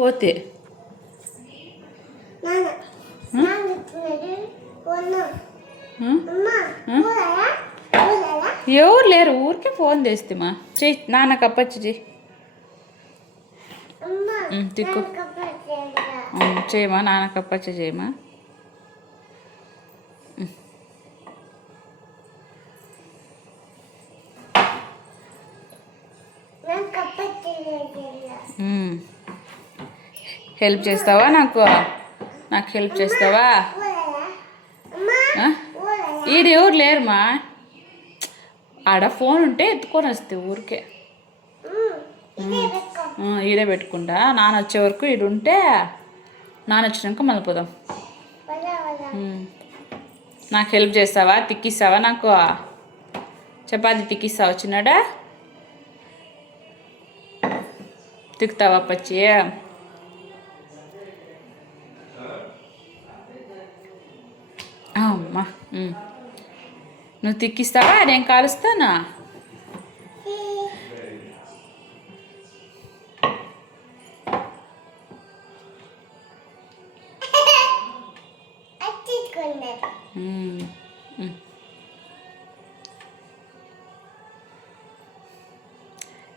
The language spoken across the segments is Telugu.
పోతే ఎవరు లేరు, ఊరికే ఫోన్ చేస్తేమా. చెయ్యి నాన్నకు అప్పచ్చి చెయ్యి. తిక్కు చేయమా, నాన్నకు అప్పచ్చి చేయమా. హెల్ప్ చేస్తావా నాకు? నాకు హెల్ప్ చేస్తావా? ఈడ ఎవరు లేరుమా. ఆడ ఫోన్ ఉంటే ఎత్తుకొని వస్తే ఊరికే ఈడే పెట్టుకుంటా. నాన్న వచ్చే వరకు ఈడు ఉంటే నాన్న వచ్చినాక మళ్ళీ పోదాం. నాకు హెల్ప్ చేస్తావా? తిక్కిస్తావా నాకు? చపాతి తిక్కిస్తావా చిన్నాడా? తిక్కుతావా పచ్చి? అమ్మా నువ్వు తిక్కిస్తావా? నేను కాలుస్తానా?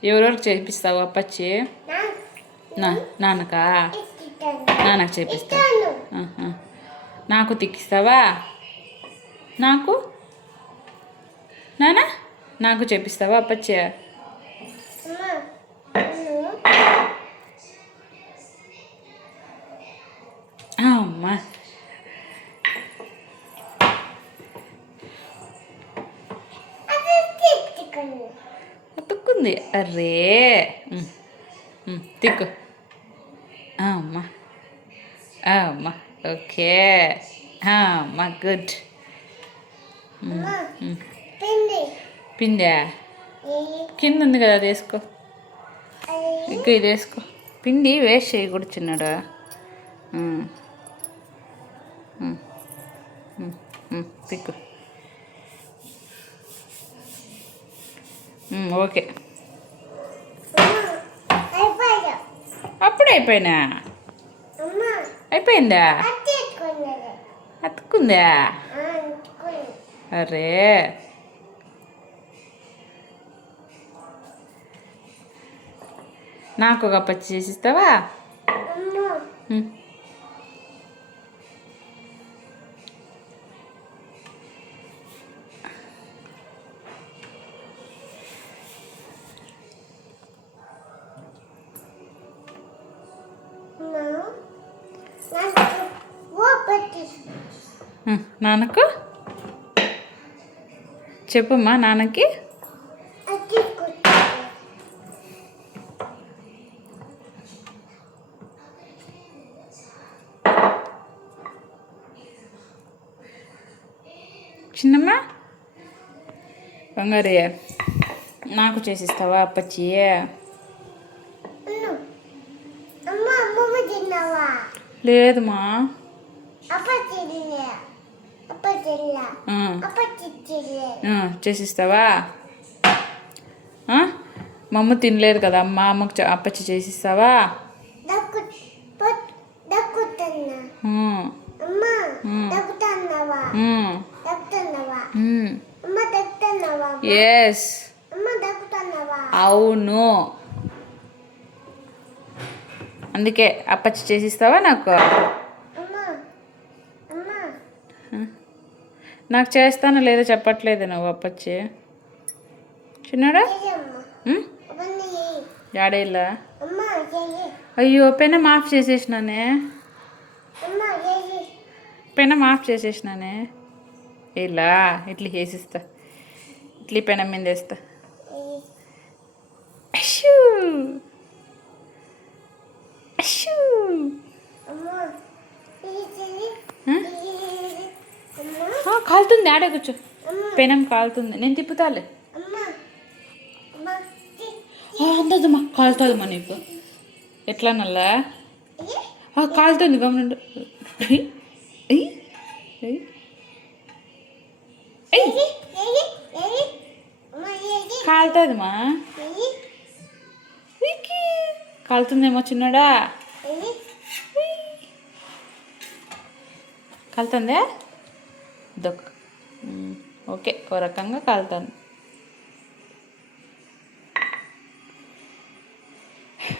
ఎవరెవరికి చేపిస్తావు అప్పచ్చి? నాన్నకా? నాన్నకు చేపిస్తా. నాకు తిక్కిస్తావా? నాకు నాన్న నాకు చేపిస్తావా అప్పచ్చి? అమ్మా అతుక్కుంది. అర్రే తిక్కు. అమ్మా అమ్మా ఓకే అమ్మా గుడ్. పిండా కింద ఉంది కదా, అది వేసుకో. ఇంకా ఇది వేసుకో. పిండి వేస్ట్ చేయకూడదు చిన్నాడు. తిక్కు. ఓకే అప్పుడే అయిపోయినా? అయిపోయిందా? అతుక్కుందా? అరే నాకు ఒక పచ్చి చేసిస్తావా? నాన్నకు చెప్పమ్మా. నాన్నకి చిన్నమ్మా బంగారే నాకు చేసిస్తావా అప్పచ్చి? లేదుమా. చేసిస్తావా? మా అమ్మ తినలేదు కదా, మా అమ్మకు అప్పచ్చి చేసిస్తావా? ఎస్ అవును, అందుకే అప్పచ్చి చేసిస్తావా నాకు? నాకు చేస్తాను లేదో చెప్పట్లేదు నువ్వు అప్పచ్చి. చిన్నాడా యాడేలా? అయ్యో పెనం ఆఫ్ చేసేసినానే. పెనం ఆఫ్ చేసేసినానే. ఇలా ఇడ్లీ వేసిస్తా. ఇడ్లీ పెనం మీద వేస్తా. కాలుతుంది. ఆడే కూర్చో. పెనం కాలుతుంది. నేను తిప్పుతాలే. అందదమ్మా కాలుతుందమ్మా నీకు. ఎట్లా నల్లా కాలుతుంది. గమనండు. కాలుతుందమ్మా. కాలుతుందేమో చిన్నాడా. కాలుతుందే దొక్క. ఓకే, ఓ రకంగా కాలుతుంది.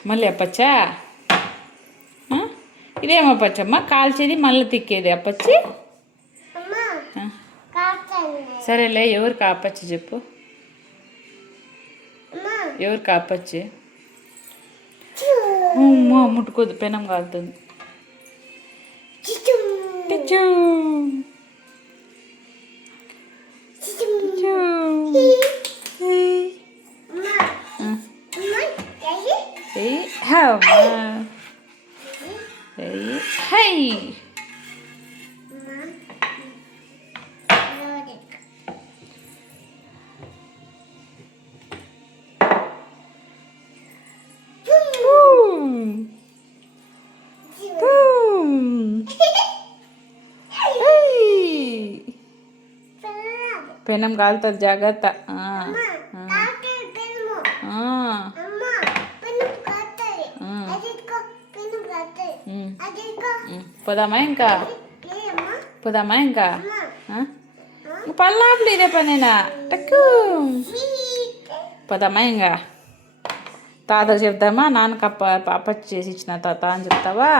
మళ్ళీ అప్పచ్చా? ఇదేమో అప్పచ్చమ్మా, కాల్చేది మళ్ళీ తిక్కేది అప్పచ్చి. సరేలే, ఎవరు కాపచ్చి చెప్పు, ఎవరు కాపచ్చి? ముట్టుకోదు, పెనం కాలుతుంది. హై పెనం కాలుతుంది, జాగ్రత్త. పోదామా ఇంకా? పోదామా ఇంకా? పల్లాపులు ఇదే పనేనా టక్కు. పోదామా ఇంకా? తాతకు చెప్తామా, నాన్నకు అప్పచ్చి చేసి ఇచ్చిన తాత అని చెప్తావా?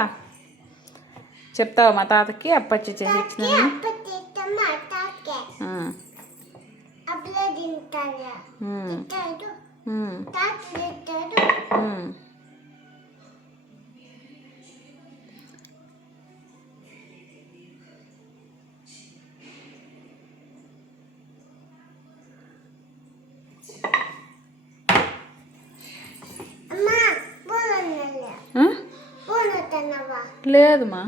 చెప్తావా మా తాతకి అప్పచ్చి చేసి ఇచ్చిన? లేదుమా,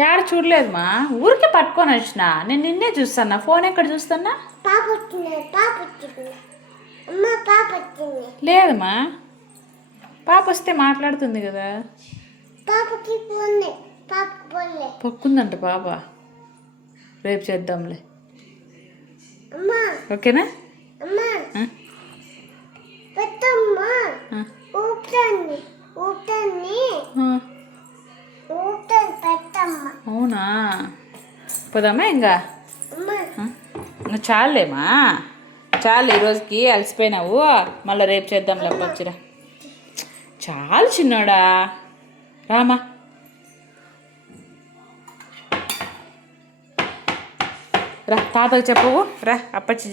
యాడ చూడలేదుమా, ఊరికే పట్టుకొని వచ్చిన. నేను నిన్నే చూస్తానా, ఫోన్ ఎక్కడ చూస్తానా? లేదమ్మా, పాప వస్తే మాట్లాడుతుంది కదా. పక్కుందంట పాప, రేపు చేద్దాంలే, ఓకేనా? అవునా, పోదామా ఇంకా? చాలేమా, చాలు, ఈరోజుకి అలసిపోయినావు, మళ్ళీ రేపు చేద్దాం లేపొచ్చురా. చాలు చిన్నోడా, రామా. రా, తాతకు చెప్పవు, రా అప్పచ్చి